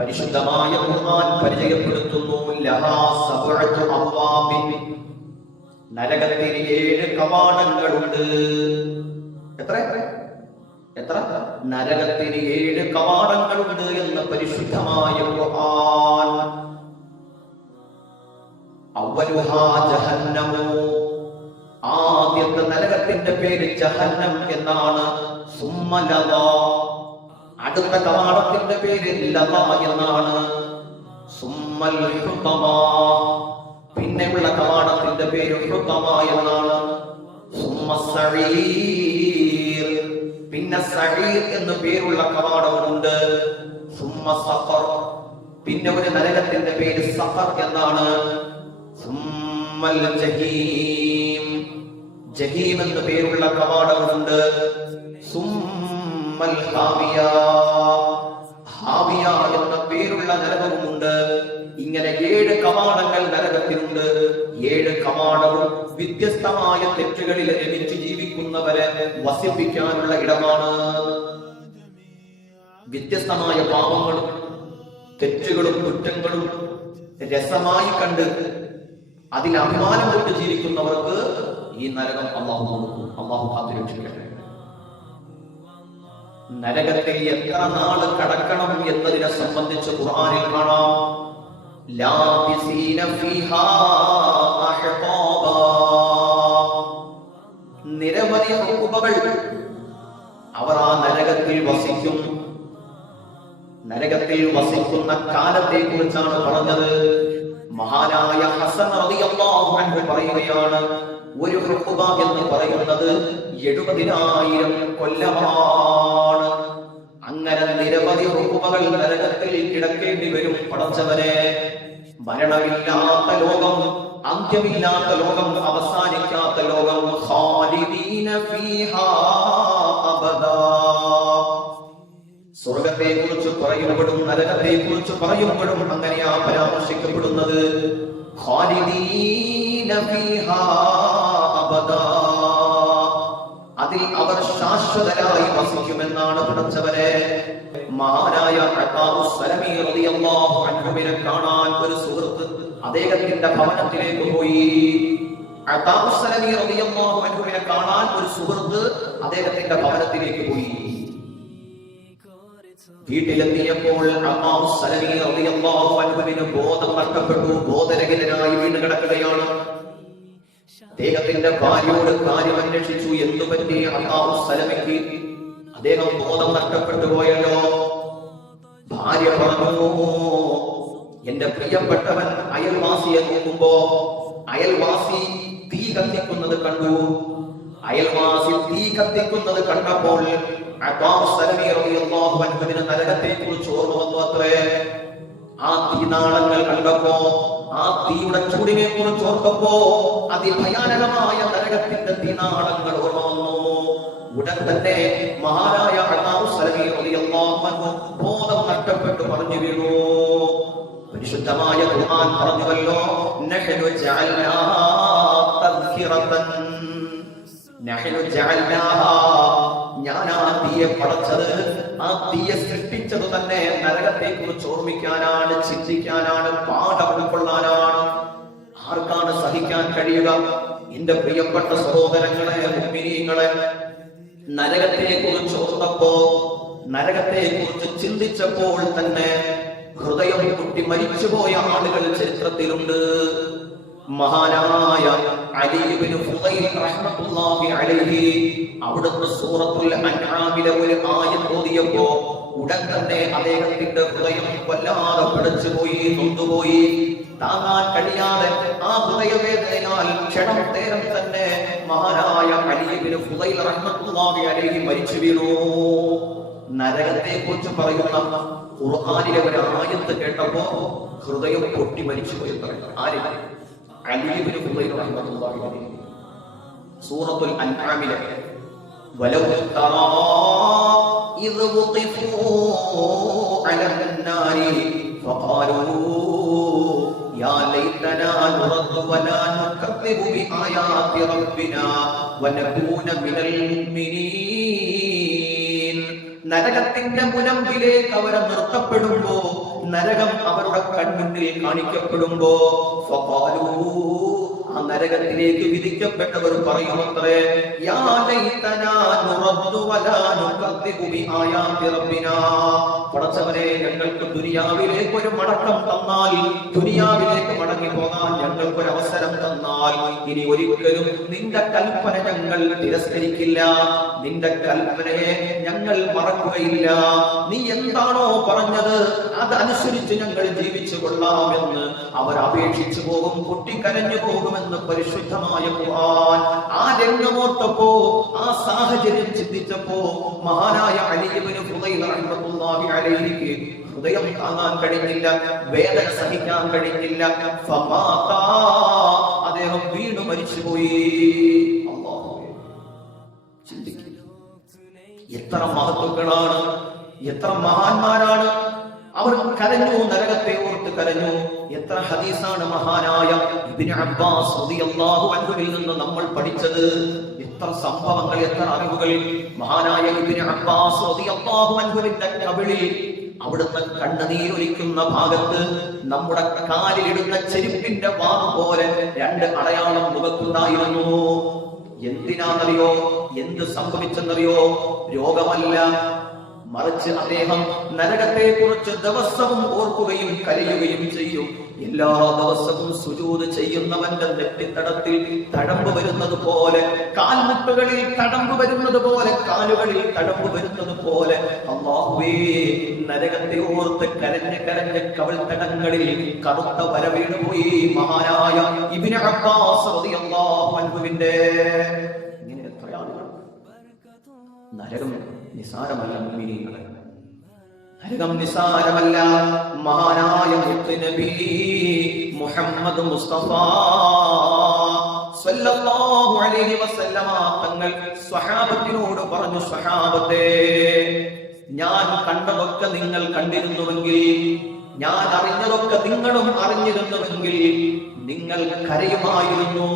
പരിശുദ്ധമായ ഖുർആൻ പരിചയപ്പെടുത്തുന്നു. ലഹാ സബ്അതു അബ്വാബിൻ, നരകത്തിന് 7 കവാടങ്ങളുണ്ട്. എത്ര? നരകത്തിന് 7 കവാടങ്ങളുണ്ട് എന്ന് പരിശുദ്ധമായ ഖുർആൻ. അവലുഹാ ജഹന്നമു, ആദ്യത്തെ നരകത്തിന്റെ പേര് ജഹന്നം എന്നാണ്. സുമ്മ ലദാ, അടുത്ത കവാടത്തിന്റെ പേര് ലദാ എന്നാണ്. സുമ്മൽ ഹുതമാ, പിന്നെയുള്ള കവാടത്തിന്റെ പേര് ഹുതമാ എന്നാണ്. സുമ്മ സഈർ, പിന്നെ സഈർ എന്നു പേരുള്ള കവാടമുണ്ട്. സുമ്മ സഖർ, പിന്നെ ഒരു നരകത്തിന്റെ പേര് സഖർ എന്നാണ്. സുമ്മൽ ജഹീം, ജഹീം എന്നു പേരുള്ള കവാടമുണ്ട്. സുമ്മൽ ഹാവിയ, ഹാവിയ എന്ന പേരുള്ള നരകവുമുണ്ട്. ഇങ്ങനെ 7 കവാടങ്ങൾ നരകത്തിനുണ്ട്. 7 കവാടവും വ്യത്യസ്തമായ തെറ്റുകളിൽ രമിച്ച് ജീവിക്കുന്നവരെ വസിപ്പിക്കാനുള്ള ഇടമാണ്. വ്യത്യസ്തമായ പാപങ്ങളും തെറ്റുകളും കുറ്റങ്ങളും രസമായി കണ്ട് അതിൽ അഭിമാനം കൊണ്ട് ജീവിക്കുന്നവർക്ക് ഈ നരകം അല്ലാഹു കൊടുക്കും. അല്ലാഹു കാത്തുരക്ഷിക്കട്ടെ. നരകത്തിൽ എത്ര നാൾ കടക്കണം എന്നതിനെ സംബന്ധിച്ച് ഖുർആനിൽ കാണാം. ലാബിസീന ഫീഹാ അഹ്ഖാബാ, നിരവധി ഉഖബകൾ അവർ ആ നരകത്തിൽ വസിക്കും. നരകത്തിൽ വസിക്കുന്ന കാലത്തെ കുറിച്ചാണ് പറഞ്ഞത്. മഹാനായ ഹസൻ റളിയല്ലാഹു അൻഹു പറയുകയാണ്, ഒരു ഉഖബ എന്ന് പറയുന്നത് 70,000 കൊല്ലമാണ്. അങ്ങനെ നിരവധി ഉഖബകൾ നരകത്തിൽ കിടക്കേണ്ടി വരും. പടച്ചവനെ, മരണമില്ലാത്ത ലോകം, അന്ത്യമില്ലാത്ത ലോകം, അവസാനിക്കാത്ത ലോകം. ഖാലിദീന ഫീഹാ അബദാ, സ്വർഗത്തെ കുറിച്ച് പറയുമ്പോഴും നരകത്തെ കുറിച്ച് പറയുമ്പോഴും അങ്ങനെയാ പരാമർശിക്കപ്പെടുന്നത്. ഖാലിദീന ഫീഹാ അബദാ, അതിൽ അവർ ശാശ്വതരായി വസിക്കുമെന്നാണ് പടച്ചവരെ. മഹാനായ അതാഉസ് സലമി റളിയല്ലാഹു അൻഹുവിനെ കാണാൻ ഒരു സുഹൃത്ത് അദ്ദേഹത്തിന്റെ ഭവനത്തിലേക്ക് പോയി. അതാഉസ് സലമി റളിയല്ലാഹു അൻഹുവിനെ കാണാൻ ഒരു സുഹൃത്ത് അദ്ദേഹത്തിന്റെ ഭവനത്തിലേക്ക് പോയി. വീട്ടിലെത്തിയപ്പോൾ അതാഉസ് സലമി റളിയല്ലാഹു അൻഹുവിന് ബോധം നഷ്ടപ്പെട്ടു. ബോധരഹിതനായി വീണ് കിടക്കുകയാണ്. അദ്ദേഹത്തിന്റെ ഭാര്യയോട് കാര്യം അന്വേഷിച്ചു. എന്തു പറ്റി അതാഉസ് സലമിക്ക്? അദ്ദേഹം ബോധം നഷ്ടപ്പെട്ടു പോയല്ലോ. ഭാര്യ പറഞ്ഞു, എന്റെ പ്രിയപ്പെട്ടവൻ അയൽവാസിയെ നോക്കുമ്പോ അയൽവാസി തീ കത്തിക്കുന്നത് കണ്ടു. അയൽവാസി തീ കത്തിക്കുന്നത് കണ്ടപ്പോൾ അതാഉസ് സലമി റളിയല്ലാഹു അൻഹുവിന് നരകത്തെ കുറിച്ച് ഓർമ്മ വന്നു അത്രേ. ആ തീനാളങ്ങൾ കണ്ടപ്പോ, ആ തീയുടെ ചൂടിനെ കുറിച്ച് ഓർത്തപ്പോ അതിഭയാനകമായ നരകത്തിന്റെ തീനാളങ്ങൾ ഓർമ്മ വന്നു. ഉടൻ തന്നെ മഹാനായ അതാഉസ് സലമി റളിയല്ലാഹു അൻഹു ബോധം നഷ്ടപ്പെട്ടു മറിഞ്ഞു വീണു. പരിശുദ്ധമായ ഖുർആൻ പറഞ്ഞുവല്ലോ, നഹ്നു ജഅൽനാഹാ തദ്കിറതൻ, നഹ്നു ജഅൽനാഹാ, ഞാൻ ആ തീയെ പടച്ചത്, ആ തീയെ സൃഷ്ടിച്ചത് തന്നെ നരകത്തെ കുറിച്ച് ഓർമ്മിക്കാനാണ്, ചിന്തിക്കാനാണ്, പാഠം ഉൾക്കൊള്ളാനാണ്. ആർക്കാണ് സഹിക്കാൻ കഴിയുക? എന്റെ പ്രിയപ്പെട്ട സഹോദരങ്ങളെ, മുഅ്മിനീങ്ങളെ, നരകത്തെ കുറിച്ച് ഓർത്തപ്പോ, നരകത്തെ കുറിച്ച് ചിന്തിച്ചപ്പോൾ തന്നെ ഹൃദയം പൊട്ടി മരിച്ചുപോയ ആളുകൾ ചരിത്രത്തിലുണ്ട്. മഹാനായ അലി ഇബ്നു ഫുദൈൽ റഹ്മത്തുള്ളാഹി അലൈഹി അവിടുന്ന് സൂറത്തുൽ അൻആമിലെ ഒരു ആയത്ത് ഓതിയപ്പോ ഉടൻ തന്നെ അദ്ദേഹത്തിന്റെ ഹൃദയം വല്ലാതെ പിടച്ചുപോയി, നൊന്തുപോയി. താങ്ങാൻ കഴിയാതെ ആ ഹൃദയവേദനയാൽ ക്ഷണം നേരം തന്നെ മഹാനായ അലി ഇബ്നു ഫുദൈൽ റഹ്മത്തുള്ളാഹി അലൈഹി മരിച്ചു വീണു. നരകത്തെ കുറിച്ച് പറയുന്ന ഖുർആനിലെ ഒരു ആയത്ത് കേട്ടപ്പോ ഹൃദയം പൊട്ടി മരിച്ചുപോയി. ആര്? അലി ഇബ്നു ഫുദൈൽ റഹ്മത്തുള്ളാഹി അലൈഹി. സൂറത്തുൽ അൻആമിലെ വലൗ തറാ ഇദ് വഖിഫൂ അലൻ നാരി ഫഖാലൂ യാ ലൈതനാ നുറദ്ദു വലാ നുകദ്ദിബു ബിആയാതി റബ്ബിനാ വനകൂന മിനൽ മുഅ്മിനീൻ. നരകത്തിന്റെ മുനമ്പിലേക്ക് അവർ നിർത്തപ്പെടുമ്പോ നരകം അവരുടെ കൺമുന്നിൽ കാണിക്കപ്പെടുമ്പോ ഫഖാലൂ, ആ നരകത്തിലേക്ക് വിധിക്കപ്പെട്ടവർ പറയുമത്രേ, യാ ലൈതനാ നുറദ്ദു വലാ നുകദ്ദിബു ബിആയാതി റബ്ബിനാ, പടച്ചവനെ ഞങ്ങൾക്ക് ദുനിയാവിലേക്ക് ഒരു മടക്കം തന്നാൽ, ദുനിയാവിലേക്ക് മടങ്ങി പോകാൻ ഞങ്ങൾക്ക് ഒരു അവസരം തന്നാൽ, ഇനി ഒരിക്കലും നിന്റെ കൽപ്പന ഞങ്ങൾ തിരസ്കരിക്കില്ല, നിന്റെ കൽപ്പനയെ ഞങ്ങൾ മറക്കുകയില്ല, നീ എന്താണോ പറഞ്ഞത് അതനുസരിച്ച് ഞങ്ങൾ ജീവിച്ചു കൊള്ളാമെന്ന് അവർ അപേക്ഷിച്ചു പോകും, പൊട്ടിക്കരഞ്ഞു പോകുമെന്ന് പരിശുദ്ധമായ ഖുർആൻ. ആ രംഗമോർത്തപ്പോ, ആ സാഹചര്യം ചിന്തിച്ചപ്പോ മഹാനായ അലി ഇബ്നു ഫുദൈൽ റഹ്മത്തുള്ളാഹി അലൈഹിക്ക് ഹൃദയം താങ്ങാൻ കഴിഞ്ഞില്ല, വേദന സഹിക്കാൻ കഴിഞ്ഞില്ല. ഫമാതാ, അദ്ദേഹം വീണു മരിച്ചുപോയി. അല്ലാഹുവേ, ചിന്തിക്കുക, എത്ര മഹത്തുക്കളാണ്, എത്ര മഹാന്മാരാണ്. അവർ കരഞ്ഞു, നരകത്തെ ഓർത്ത് കരഞ്ഞു. എത്ര ഹദീസാണ് മഹാനായ ഇബ്നു അബ്ബാസ് റളിയല്ലാഹു അൻഹുവിൽ നിന്ന് നമ്മൾ പഠിച്ചത്. എത്ര സംഭവങ്ങൾ, എത്ര അറിവുകൾ. മഹാനായ ഇബ്നു അബ്ബാസ് റളിയല്ലാഹു അൻഹുവിന്റെ കവിളിൽ, അവിടുത്തെ കണ്ണുനീരൊലിക്കുന്ന ഭാഗത്ത്, നമ്മുടെ കാലിലിടുന്ന ചെരുപ്പിന്റെ വാറ് പോലെ 2 അടയാളം മുഖത്തുണ്ടായിരുന്നു. എന്തിനാണെന്നറിയോ? എന്ത് സംഭവിച്ചെന്നറിയോ? രോഗമല്ല, മറിച്ച് അദ്ദേഹം നരകത്തെ കുറിച്ച് ദിവസവും ഓർക്കുകയും കരയുകയും ചെയ്യും. എല്ലാ ദിവസവും സുജൂദ് ചെയ്യുന്നവന്റെ നെറ്റിത്തടത്തിൽ തഴമ്പ് വരുന്നത് പോലെ, കാൽമുട്ടുകളിൽ തഴമ്പ് വരുന്നത് പോലെ, കാലുകളിൽ തഴമ്പ് വരുന്നത് പോലെ, അല്ലാഹുവേ, നരകത്തെ ഓർത്ത് കരഞ്ഞ് കരഞ്ഞ് കവിൾത്തടങ്ങളിൽ കറുത്ത വര വീണുപോയി മഹാനായ ഇബ്നു അബ്ബാസ് റളിയല്ലാഹു അൻഹുവിന്റെ. ഇങ്ങനെ എത്ര ആളുകൾ. നരകം നിസാരമല്ല മുഅ്മിനീങ്ങളെ, നരകം നിസാരമല്ല. മഹാനായ മുത്തുനബി മുഹമ്മദ് മുസ്തഫ സല്ലല്ലാഹു അലൈഹി വസല്ലമ തങ്ങൾ സ്വഹാബത്തിനോട് പറഞ്ഞു, സ്വഹാബത്തെ, ഞാൻ കണ്ടതൊക്കെ നിങ്ങൾ കണ്ടിരുന്നുവെങ്കിൽ, ഞാൻ അറിഞ്ഞതൊക്കെ നിങ്ങളും അറിഞ്ഞിരുന്നുവെങ്കിൽ നിങ്ങൾ കരയുമായിരുന്നു,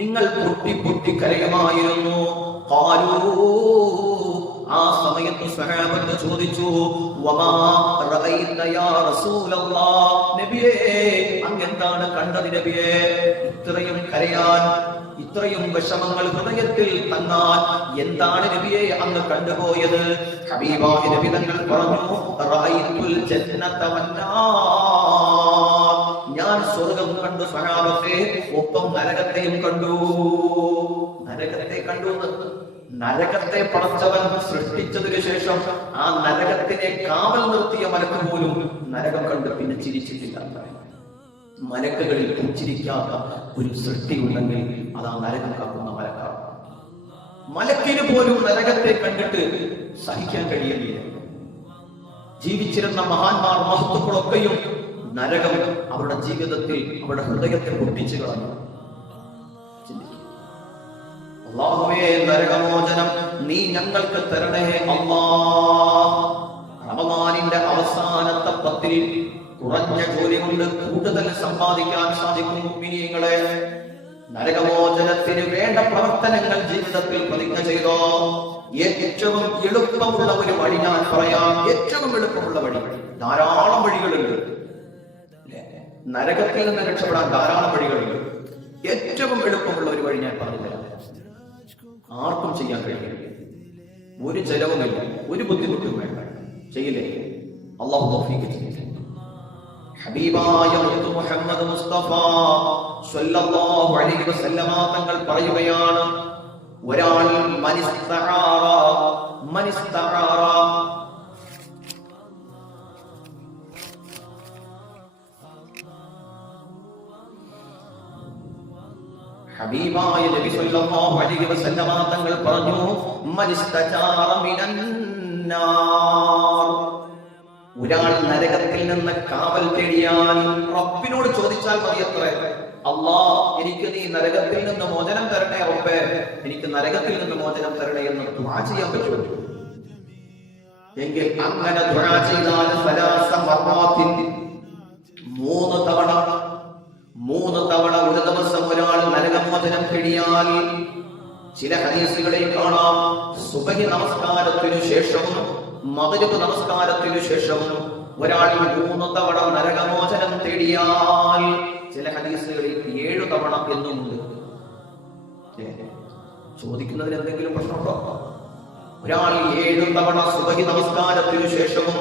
നിങ്ങൾ പൊട്ടി പൊട്ടി കരയുമായിരുന്നു. ആ സമയത്ത് സ്വഹാബത്ത് ചോദിച്ചു, വമാ റഅയ്ത യാ റസൂലല്ലാഹ്, നബിയേ, അങ്ങെന്താണ് കണ്ടത് നബിയേ? ഇത്രയും കരയാൻ, ഇത്രയും വിഷമങ്ങൾ ഹൃദയത്തിൽ തന്നാൽ എന്താണ് നബിയെ അങ്ങ് കണ്ടുപോയത്? ഹബീബായ നബി തങ്ങൾ പറഞ്ഞു, റഅയ്തുൽ ജന്നത വന്നാർ, ഞാൻ സ്വർഗ്ഗം കണ്ടു സ്വഹാബത്തെ, ഒപ്പം നരകത്തെയും കണ്ടു. നരകത്തെ കണ്ടു. നരകത്തെ പടച്ചവൻ സൃഷ്ടിച്ചതിനു ശേഷം ആ നരകത്തിനെ കാവൽ നിർത്തിയ മലക്ക് പോലും നരകം കണ്ട് പിന്നെ ചിരിച്ചിട്ടില്ല. മലക്കുകളിൽ പുഞ്ചിരിക്കാത്ത ഒരു സൃഷ്ടി ഉണ്ടെങ്കിൽ അത് ആ നരകം കാക്കുന്ന മലക്കാണ്. മലക്കിന് പോലും നരകത്തെ കണ്ടിട്ട് സഹിക്കാൻ കഴിയുന്നില്ല. ജീവിച്ചിരുന്ന മഹാന്മാർ, മഹത്തുക്കളൊക്കെയും നരകം അവരുടെ ജീവിതത്തിൽ, അവരുടെ ഹൃദയത്തെ പൊട്ടിച്ചു കളഞ്ഞു. അല്ലാഹുവേ, നരകമോചനം നീ ഞങ്ങൾക്ക് തരണേ അല്ലാഹ്. റമദാനിന്റെ അവസാനത്തെ 10 കുറഞ്ഞ ജോലി കൊണ്ട് കൂടുതൽ സമ്പാദിക്കാൻ സാധിക്കും മുഅ്മിനീങ്ങളെ. നരകമോചനത്തിന് വേണ്ട പ്രവർത്തനങ്ങൾ ജീവിതത്തിൽ പ്രതിജ്ഞ ചെയ്തോ. ഏറ്റവും എളുപ്പമുള്ള ഒരു വഴി ഞാൻ പറയാം. ഏറ്റവും എളുപ്പമുള്ള വഴി, ധാരാളം വഴികളുണ്ട്. നരകത്തിൽ നിന്ന് രക്ഷപ്പെടാൻ ധാരാളം വഴികളുണ്ട്. ഏറ്റവും എളുപ്പമുള്ള ഒരു വഴി ഞാൻ പറഞ്ഞു തരാം. ആർക്കും ചെയ്യാൻ കഴിയില്ല, ഒരു ചെലവുമില്ല, ഒരു ബുദ്ധിമുട്ടും വേണ്ട. ചെയ്യില്ലേ? അല്ലാഹു തൗഫീഖ് ചെയ്യട്ടെ. ഹബീബായ മുത്തു മുഹമ്മദ് മുസ്തഫ സ്വല്ലല്ലാഹു അലൈഹി വസല്ലമ തങ്ങൾ പറയുകയാണ്, ഒരാൾ മനിസ്തആറ ഹബീബായ നബി സല്ലല്ലാഹു അലൈഹി വസല്ലമ തങ്ങൾ പറഞ്ഞു, മനിസ്തജാറ മിനന്നാർ, ഒരാൾ നരകത്തിൽ നിന്ന് കാവൽ തേടിയാൽ റബ്ബിനോട് ചോദിച്ചാൽ മതിയത്രേ, അല്ലാഹ് എനിക്ക് നീ നരകത്തിൽ നിന്ന് മോചനം തരണേ റബ്ബേ, എനിക്ക് നരകത്തിൽ നിന്ന് മോചനം തരണേ എന്ന് ദുആ ചെയ്യാൻ പറ്റുമോ? എങ്കിൽ അങ്ങനെ ദുആ ചെയ്താൽ സലാസ മർറാത്തിൻ, 3 തവണ ഒരു ദിവസം ഒരാൾ നരകമോചനം തേടിയാൽ, ചില ഹദീസുകളിൽ കാണാം സുബഹി നമസ്കാരത്തിനു ശേഷവും മഗ്രിബ് നമസ്കാരത്തിനു ശേഷവും ഒരാൾ 3 തവണ തേടിയാൽ, ചില ഹദീസുകളിൽ 7 തവണ എന്നുമുണ്ട്. ചോദിക്കുന്നതിന് എന്തെങ്കിലും പ്രശ്നമുണ്ടോ? ഒരാൾ 7 തവണ സുബഹി നമസ്കാരത്തിനു ശേഷവും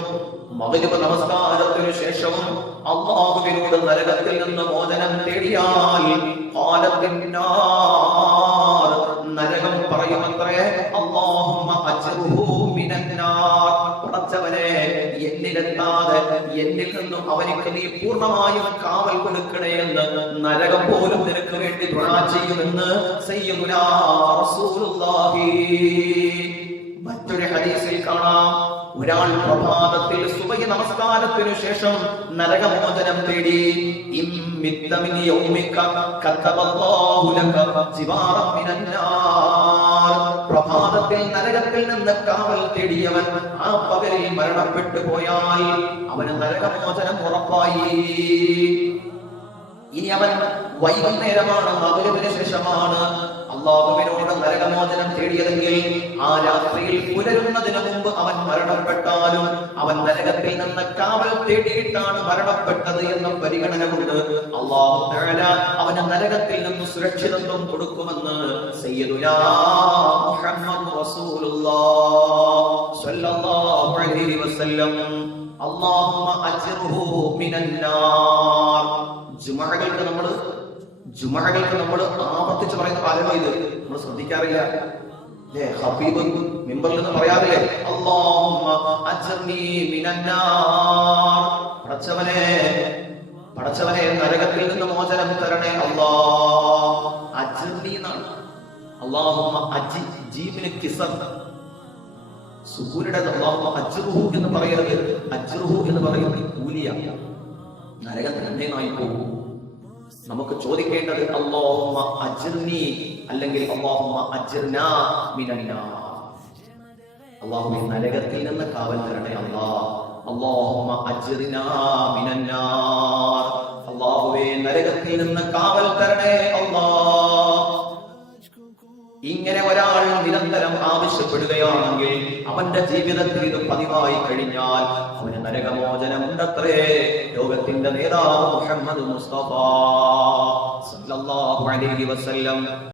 മഗ്രിബ് നമസ്കാരത്തിനു ശേഷവും അല്ലാഹുവിനോട് നരകത്തിൽ നിന്ന് മോചനം തേടിയാൽ നരകം പറയുമത്രേ, അല്ലാഹുമ്മ അജ്റുഹു മിനന്നാർ, പടച്ചവനെ എന്നിലെത്താതെ എന്നിൽ നിന്നും അവനിക്ക് നീ പൂർണ്ണമായും കാവൽ കൊടുക്കണേ എന്ന് നരകം പോലും നിനക്ക് വേണ്ടി ദുആ ചെയ്യുമെന്ന് സയ്യിദുനാ റസൂലുള്ളാഹി. മറ്റൊരു ഹദീസിൽ കാണാം, ഒരാൾ പ്രഭാതത്തിൽ സുബഹി നമസ്കാരത്തിനു ശേഷം നരകമോചനം തേടി, പ്രഭാതത്തിൽ നരകത്തിൽ നിന്ന് കാവൽ തേടിയവൻ ആ പകലിൽ മരണപ്പെട്ടു പോയാൽ അവന് നരകമോചനം ഉറപ്പായി. ഇനി അവൻ വൈകുന്നേരമാണ്, മഗ്രിബിന് ശേഷമാണ് അല്ലാഹുവിനോട് നരകമോചനം തേടിയതെങ്കിൽ ആ രാത്രിയിൽ പുലരുന്നതിന് മുമ്പ് അവൻ മരണപ്പെട്ടാലും അവൻ നരകത്തിൽ നിന്ന് കാവൽ തേടിയിട്ടാണ് മരണപ്പെട്ടത് എന്ന പരിഗണന കൊണ്ട് അല്ലാഹു തആല അവന് നരകത്തിൽ നിന്ന് സുരക്ഷിതത്വം കൊടുക്കുമെന്ന് സയ്യിദുനാ മുഹമ്മദ് റസൂലുള്ളാഹി സ്വല്ലല്ലാഹു അലൈഹി വസല്ലം. അല്ലാഹുമ്മ അജ്റുഹു മിനന്നാർ. ജുമഅകൾക്ക് നമ്മൾ ആവർത്തിച്ച് പറയുന്ന കാലമാണ് ഇത്. നമ്മൾ ശ്രദ്ധിക്കാറില്ല അല്ലേ? ഹബീബ് മിമ്പറിൽ നിന്ന് പറയാറില്ലേ, അല്ലാഹുമ്മ അജ്ർനി മിനന്നാർ, പടച്ചവനെ നരകത്തിൽ നിന്ന് മോചനം തരണേ അല്ലാഹ്. അജ്ർനി എന്നാണ്. അല്ലാഹുമ്മ ജീമിന് കിസർ സുകൂരുടെ അല്ലാഹുമ്മ അജ്റുഹു എന്ന് പറയരുത്. അജ്റുഹു എന്ന് പറയുന്നത് കൂലിയാണ്, നരകത്തിൽ എന്തേനായി പോകും. നമുക്ക് ചോദിക്കേണ്ടത് അല്ലാഹുമ്മ അജ്ർനി അല്ലെങ്കിൽ അല്ലാഹുമ്മ അജ്ർനാ മിനന്നാർ. അല്ലാഹുവേ നരകത്തിൽ നിന്ന് കാവൽ തരണേ അല്ലാഹ്. അല്ലാഹുമ്മ അജ്ർനാ മിനന്നാർ. അല്ലാഹുവേ നരകത്തിൽ നിന്ന് കാവൽ തരണേ അല്ലാഹ്. ഇങ്ങനെ ഒരാൾ നിരന്തരം ആവശ്യപ്പെടുകയാണെങ്കിൽ അവന്റെ ജീവിതത്തിൽ ഇത് പതിവായി കഴിഞ്ഞാൽ അവന് നരകമോചനം ഉണ്ടത്രേ. ലോകത്തിന്റെ നേതാവ് മുഹമ്മദ് മുസ്തഫ സല്ലല്ലാഹു അലൈഹി വസല്ലം